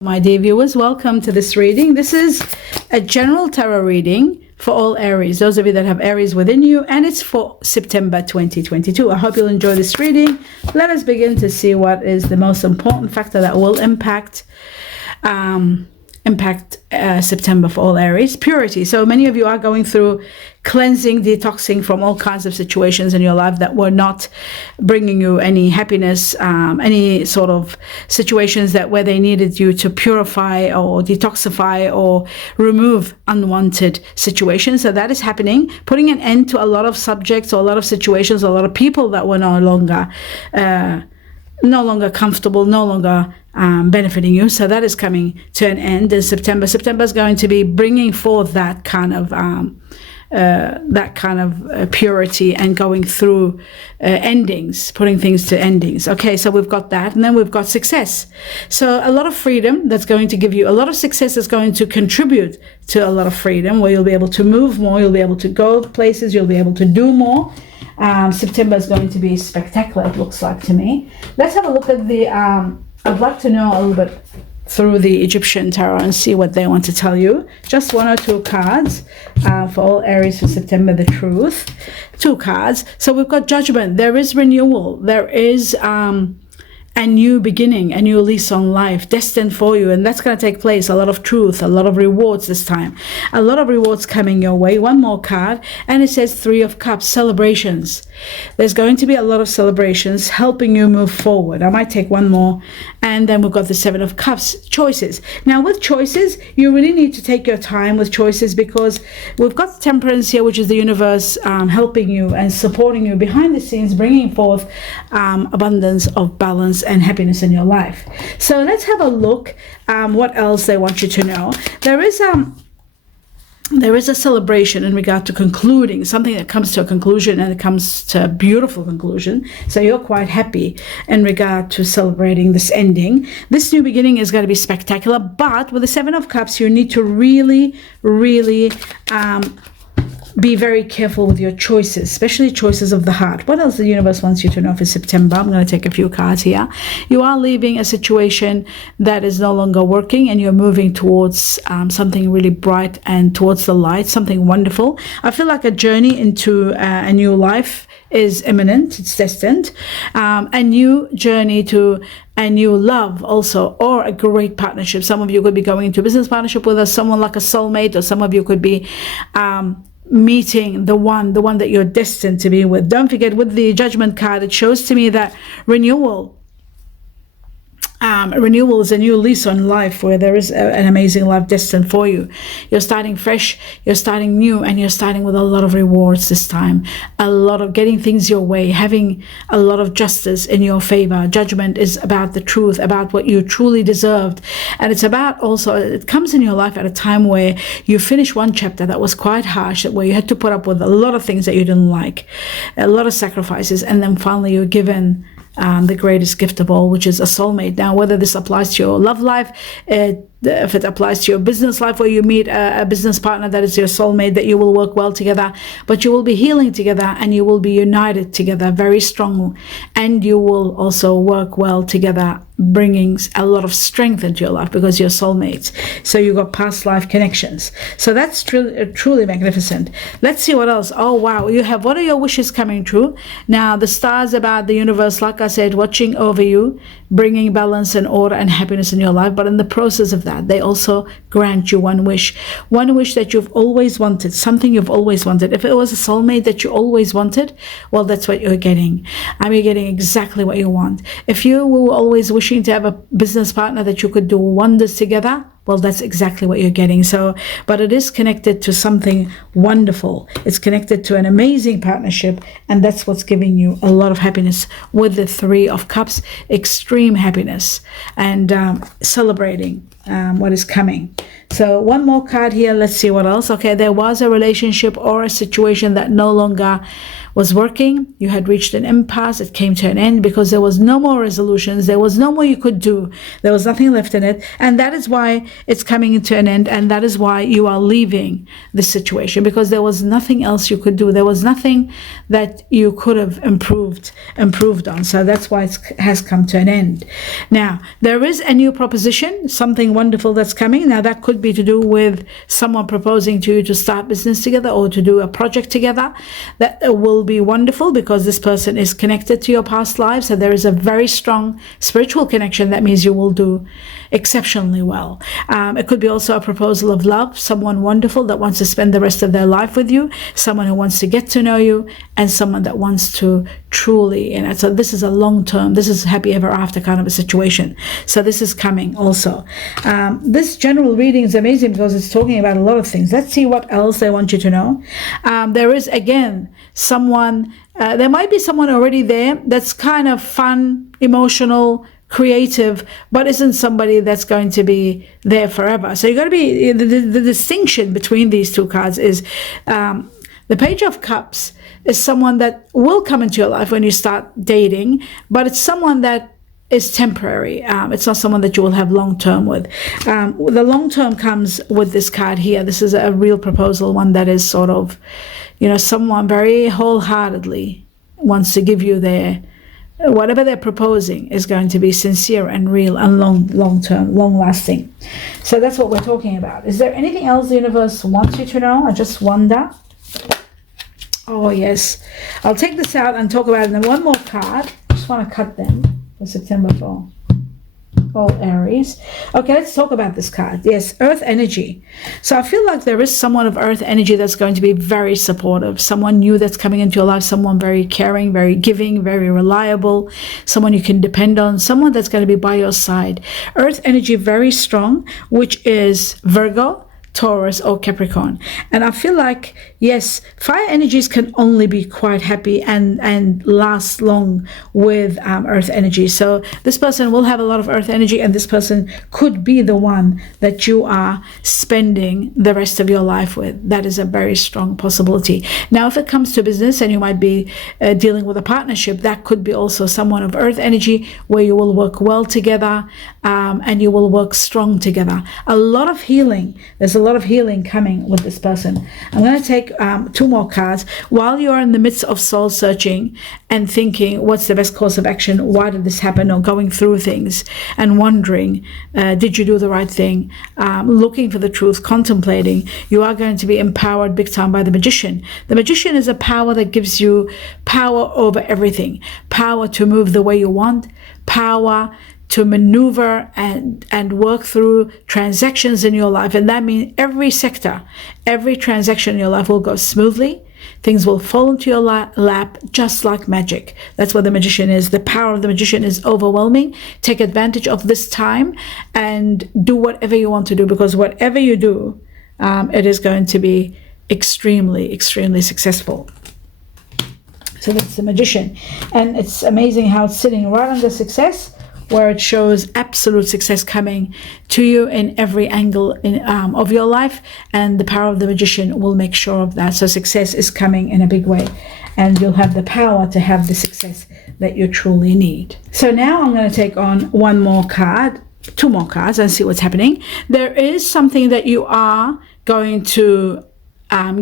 My dear viewers, welcome to this reading. This is a general tarot reading for all Aries, those of you that have Aries within you, and it's for September 2022. I hope you'll enjoy this reading. Let us begin to see what is the most important factor that will impact September for all Aries. Purity. So many of you are going through cleansing, detoxing from all kinds of situations in your life that were not bringing you any happiness, any sort of situations that where they needed you to purify or detoxify or remove unwanted situations. So that is happening, putting an end to a lot of subjects or a lot of situations, a lot of people that were no longer comfortable, no longer benefiting you. So that is coming to an end in September. September is going to be bringing forth that kind of purity and going through endings, putting things to endings. Okay, so we've got that, and then we've got success. So a lot of freedom that's going to give you a lot of success is going to contribute to a lot of freedom, where you'll be able to move more, you'll be able to go places, you'll be able to do more. September is going to be spectacular, it looks like to me. Let's have a look at the I'd like to know a little bit through the Egyptian tarot and see what they want to tell you. Just one or two cards for all Aries for September, the truth. Two cards. So we've got judgment. There is renewal. There is a new beginning, a new lease on life destined for you, and that's going to take place. A lot of truth, a lot of rewards this time, a lot of rewards coming your way. One more card, and it says Three of Cups, celebrations. There's going to be a lot of celebrations helping you move forward. I might take one more, and then we've got the Seven of Cups, choices. Now with choices, you really need to take your time with choices, because we've got Temperance here, which is the universe helping you and supporting you behind the scenes, bringing forth abundance of balance and happiness in your life. So let's have a look what else they want you to know. There is a celebration in regard to concluding something that comes to a conclusion, and it comes to a beautiful conclusion. So you're quite happy in regard to celebrating this ending. This new beginning is going to be spectacular, but with the Seven of Cups, you need to really be very careful with your choices, especially choices of the heart. What else the universe wants you to know for September? I'm going to take a few cards here. You are leaving a situation that is no longer working, and you're moving towards something really bright and towards the light, something wonderful. I feel like a journey into a new life is imminent. It's destined. A new journey to a new love also, or a great partnership. Some of you could be going into a business partnership with someone like a soulmate, or some of you could be meeting the one that you're destined to be with. Don't forget, with the Judgment card, it shows to me that renewal is a new lease on life, where there is an amazing life destined for you. You're starting fresh, you're starting new, and you're starting with a lot of rewards this time, a lot of getting things your way, having a lot of justice in your favor. Judgment is about the truth, about what you truly deserved, and it's about also, it comes in your life at a time where you finish one chapter that was quite harsh, where you had to put up with a lot of things that you didn't like, a lot of sacrifices, and then finally you're given the greatest gift of all, which is a soulmate. Now, whether this applies to your love life, if it applies to your business life, where you meet a business partner that is your soulmate, that you will work well together, but you will be healing together, and you will be united together very strong, and you will also work well together, bringing a lot of strength into your life, because you're soulmates. So you've got past life connections. So that's truly magnificent. Let's see what else. Oh wow, you have, what are your wishes coming true? Now the stars about the universe, like I said, watching over you, bringing balance and order and happiness in your life. But in the process of that, they also grant you one wish that you've always wanted, something you've always wanted. If it was a soulmate that you always wanted, well, that's what you're getting. You're getting exactly what you want. If you were always wishing to have a business partner that you could do wonders together, well, that's exactly what you're getting. So, but it is connected to something wonderful. It's connected to an amazing partnership, and that's what's giving you a lot of happiness with the Three of Cups, extreme happiness, and celebrating what is coming. So one more card here. Let's see what else. Okay, there was a relationship or a situation that no longer was working. You had reached an impasse. It came to an end because there was no more resolutions. There was no more you could do. There was nothing left in it. And that is why it's coming into an end. And that is why you are leaving this situation, because there was nothing else you could do. There was nothing that you could have improved on. So that's why it has come to an end. Now, there is a new proposition, something wonderful that's coming. Now, that could be to do with someone proposing to you to start business together or to do a project together. That will be wonderful because this person is connected to your past lives. So there is a very strong spiritual connection. That means you will do exceptionally well. It could be also a proposal of love, someone wonderful that wants to spend the rest of their life with you, someone who wants to get to know you, and someone that wants to truly, so this is a long-term, this is happy ever after kind of a situation. So this is coming also. This general reading is amazing because it's talking about a lot of things. Let's see what else they want you to know. There is, again, someone, there might be someone already there that's kind of fun, emotional, creative, but isn't somebody that's going to be there forever. So you got to be, the distinction between these two cards is the Page of Cups is someone that will come into your life when you start dating, but it's someone that is temporary. It's not someone that you will have long-term with. The long-term comes with this card here. This is a real proposal, one that is sort of, someone very wholeheartedly wants to give you their, whatever they're proposing is going to be sincere and real and long-term, long-lasting. So that's what we're talking about. Is there anything else the universe wants you to know? I just wonder. Oh, yes. I'll take this out and talk about it. And then one more card. Just want to cut them for September for all Aries. Okay, let's talk about this card. Yes, Earth energy. So I feel like there is someone of Earth energy that's going to be very supportive, someone new that's coming into your life, someone very caring, very giving, very reliable, someone you can depend on, someone that's going to be by your side. Earth energy very strong, which is Virgo, Taurus, or Capricorn. And I feel like, yes, fire energies can only be quite happy and last long with earth energy. So this person will have a lot of earth energy, and this person could be the one that you are spending the rest of your life with. That is a very strong possibility. Now, if it comes to business and you might be dealing with a partnership, that could be also someone of earth energy where you will work well together and you will work strong together. A lot of healing. There's a lot of healing coming with this person. I'm going to take two more cards. While you are in the midst of soul searching and thinking, what's the best course of action? Why did this happen? Or going through things and wondering, did you do the right thing? Looking for the truth, contemplating, you are going to be empowered big time by the Magician. The Magician is a power that gives you power over everything. Power to move the way you want, power to maneuver and work through transactions in your life. And that means every sector, every transaction in your life will go smoothly. Things will fall into your lap just like magic. That's what the Magician is. The power of the Magician is overwhelming. Take advantage of this time and do whatever you want to do, because whatever you do, it is going to be extremely, extremely successful. So that's the Magician. And it's amazing how it's sitting right under success, where it shows absolute success coming to you in every angle of your life, and the power of the Magician will make sure of that. So success is coming in a big way, and you'll have the power to have the success that you truly need. So now I'm going to take on one more card, two more cards, and see what's happening. There is something that you are going to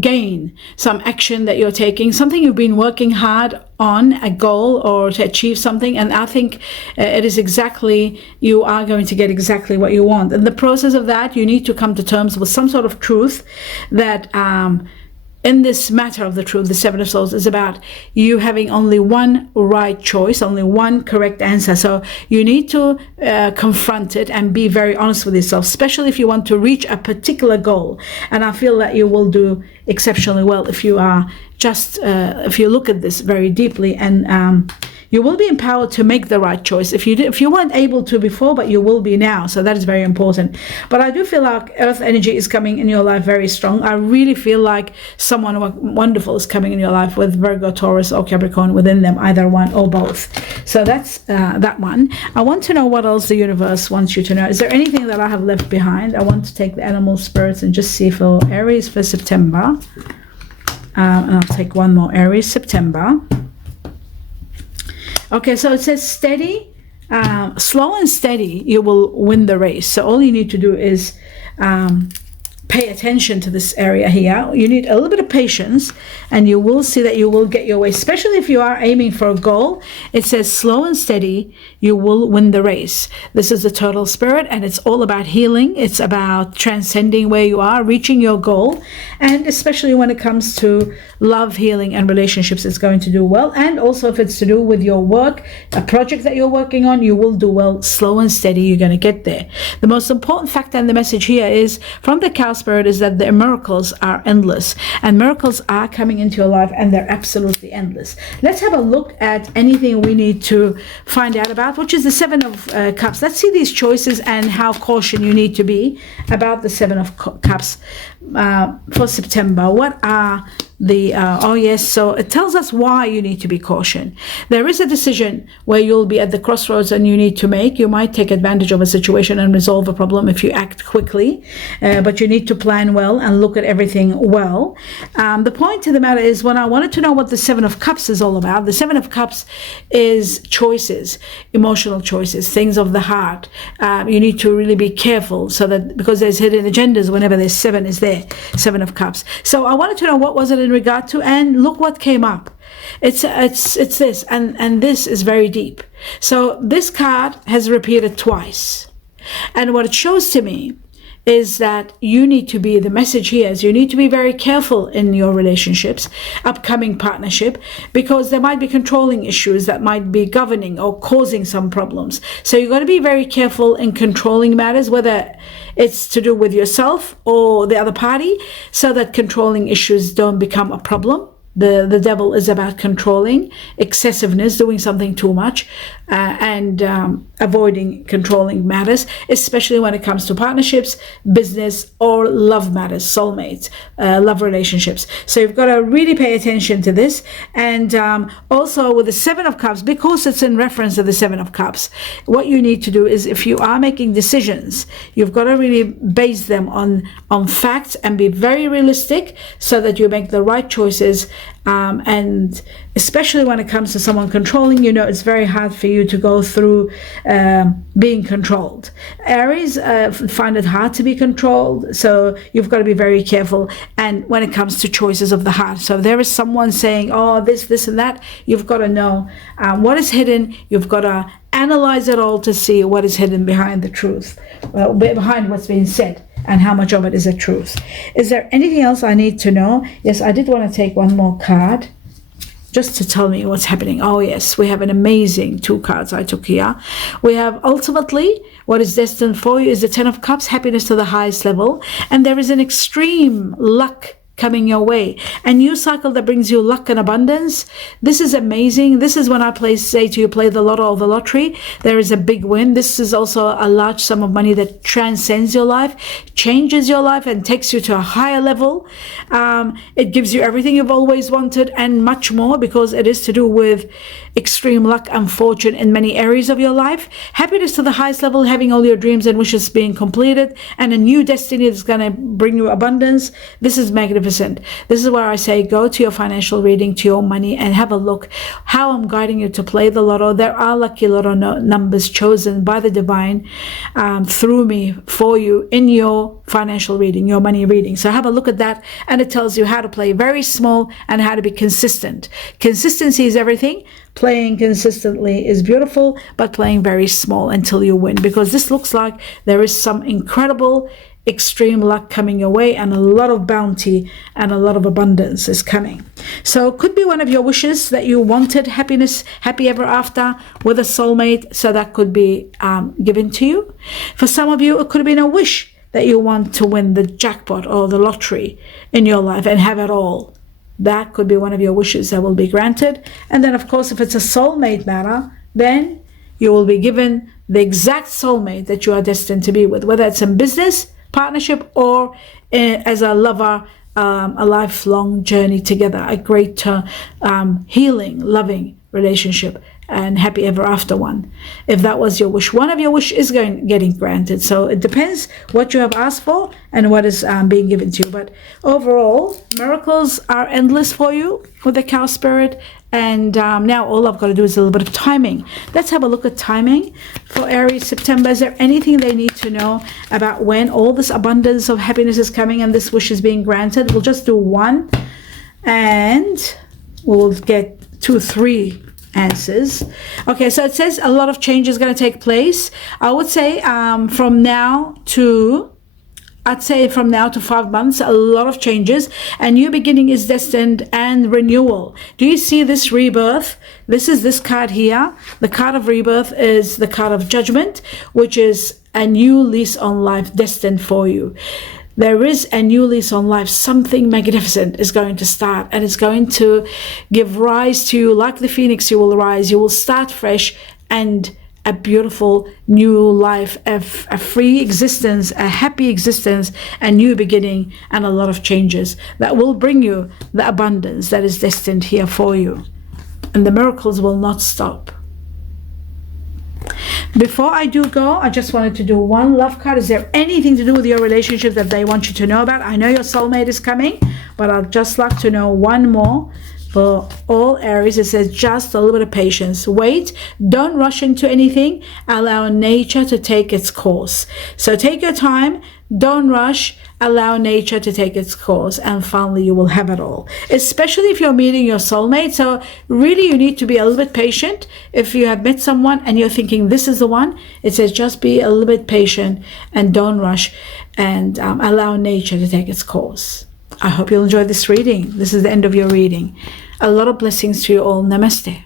gain, some action that you're taking, something you've been working hard on, a goal or to achieve something, and I think it is exactly, you are going to get exactly what you want. In the process of that, you need to come to terms with some sort of truth that in this matter of the truth, the Seven of Swords is about you having only one right choice, only one correct answer. So you need to confront it and be very honest with yourself, especially if you want to reach a particular goal. And I feel that you will do exceptionally well if you are just, if you look at this very deeply, and you will be empowered to make the right choice. If you weren't able to before, but you will be now. So that is very important. But I do feel like earth energy is coming in your life very strong. I really feel like someone wonderful is coming in your life with Virgo, Taurus, or Capricorn within them, either one or both. So that's that one. I want to know what else the universe wants you to know. Is there anything that I have left behind? I want to take the animal spirits and just see for Aries for September. And I'll take one more, Aries, September. Okay, so it says steady, slow and steady, you will win the race. So all you need to do is pay attention to this area here. You need a little bit of patience, and you will see that you will get your way, especially if you are aiming for a goal. It says slow and steady, you will win the race. This is the total spirit, and it's all about healing. It's about transcending where you are, reaching your goal, and especially when it comes to love, healing, and relationships, it's going to do well. And also if it's to do with your work, a project that you're working on, you will do well. Slow and steady, you're going to get there. The most important factor in the message here is from the cow spirit is that the miracles are endless, and miracles are coming into your life, and they're absolutely endless. Let's have a look at anything we need to find out about, which is the Seven of Cups. Let's see these choices and how caution you need to be about the Seven of Cups for September. What are the oh yes, so it tells us why you need to be caution. There is a decision where you'll be at the crossroads and you need to make. You might take advantage of a situation and resolve a problem if you act quickly, but you need to plan well and look at everything well. The point of the matter is, when I wanted to know what the Seven of Cups is all about, the Seven of Cups is choices, emotional choices, things of the heart. You need to really be careful, so that, because there's hidden agendas whenever there's seven is there, Seven of Cups. So I wanted to know what was it in regard to, and look what came up. It's this, and this is very deep. So this card has repeated twice, and what it shows to me is that you need to be, the message here is you need to be very careful in your relationships, upcoming partnership, because there might be controlling issues that might be governing or causing some problems. So you've got to be very careful in controlling matters, whether it's to do with yourself or the other party, so that controlling issues don't become a problem. The devil is about controlling, excessiveness, doing something too much, and avoiding controlling matters, especially when it comes to partnerships, business, or love matters, soulmates, love relationships. So you've got to really pay attention to this. And also with the Seven of Cups, because it's in reference to the Seven of Cups, what you need to do is, if you are making decisions, you've got to really base them on facts and be very realistic, so that you make the right choices. And especially when it comes to someone controlling, it's very hard for you to go through being controlled. Aries find it hard to be controlled, so you've got to be very careful. And when it comes to choices of the heart, so there is someone saying, oh, this and that, you've got to know what is hidden. You've got to analyze it all to see what is hidden behind the truth, behind what's being said, and how much of it is a truth. Is there anything else I need to know? Yes, I did want to take one more card just to tell me what's happening. Oh yes, we have an amazing two cards I took here. We have ultimately what is destined for you is the Ten of Cups, happiness to the highest level, and there is an extreme luck coming your way, a new cycle that brings you luck and abundance. This is amazing. This is when I say to you, play the lotto or the lottery. There is a big win. This is also a large sum of money that transcends your life, changes your life, and takes you to a higher level. It gives you everything you've always wanted and much more, because it is to do with extreme luck and fortune in many areas of your life. Happiness to the highest level, having all your dreams and wishes being completed, and a new destiny that's going to bring you abundance. This is magnificent. This is where I say, go to your financial reading, to your money, and have a look how I'm guiding you to play the lotto. There are lucky lotto numbers chosen by the divine through me for you in your financial reading, your money reading. So have a look at that, and it tells you how to play very small and how to be consistent. Consistency is everything. Playing consistently is beautiful, but playing very small until you win, because this looks like there is some incredible extreme luck coming your way, and a lot of bounty and a lot of abundance is coming. So it could be one of your wishes that you wanted, happiness, happy ever after with a soulmate, so that could be given to you. For some of you, it could have been a wish that you want to win the jackpot or the lottery in your life and have it all. That could be one of your wishes that will be granted. And then of course, if it's a soulmate matter, then you will be given the exact soulmate that you are destined to be with, whether it's in business, partnership, or as a lover, a lifelong journey together, a great healing, loving relationship, and happy ever after one, if that was your wish. One of your wish is getting granted. So it depends what you have asked for and what is being given to you. But overall, miracles are endless for you with the cow spirit. And now all I've got to do is a little bit of timing. Let's have a look at timing for Aries September. Is there anything they need to know about when all this abundance of happiness is coming and this wish is being granted? We'll just do one and we'll get 2, 3 answers. Okay, so it says a lot of change is going to take place. I would say from now to 5 months, a lot of changes. A new beginning is destined and renewal. Do you see this rebirth? This is this card here. The card of rebirth is the card of judgment, which is a new lease on life destined for you. There is a new lease on life. Something magnificent is going to start, and it's going to give rise to you. Like the phoenix, you will rise. You will start fresh, and a beautiful new life, a free existence, a happy existence, a new beginning, and a lot of changes that will bring you the abundance that is destined here for you. And the miracles will not stop. Before I do go, I just wanted to do one love card. Is there anything to do with your relationship that they want you to know about? I know your soulmate is coming, but I'd just like to know one more. For all Aries, it says just a little bit of patience. Wait, don't rush into anything. Allow nature to take its course. So take your time, don't rush, allow nature to take its course, and finally you will have it all. Especially if you're meeting your soulmate. So really you need to be a little bit patient. If you have met someone and you're thinking this is the one, it says just be a little bit patient and don't rush, and allow nature to take its course. I hope you'll enjoy this reading. This is the end of your reading. A lot of blessings to you all. Namaste.